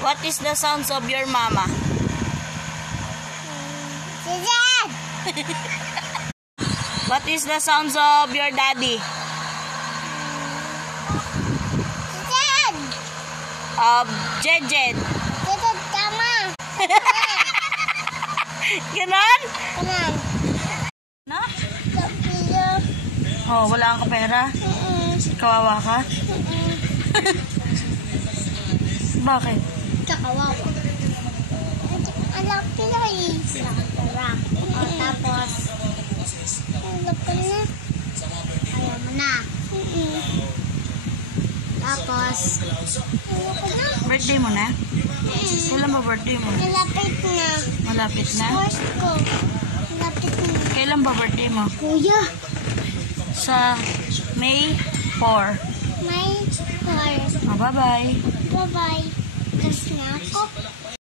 What is the sounds of your mama? What is the sounds of your daddy? Jed. Ganon? No? Oh, wala kang pera? Kawawa ka? Bakit? Kakawawa. Alam ko na eh. O, tapos, alam ko na. Ayaw mo na. Tapos, ayaw ko na. Birthday mo na? Kailan ba birthday mo? Malapit na. Malapit na? First ko. Malapit na. Kailan ba birthday mo? Kuya. Sa May 4. May car. Oh, bye-bye. Bye-bye. Tapos na.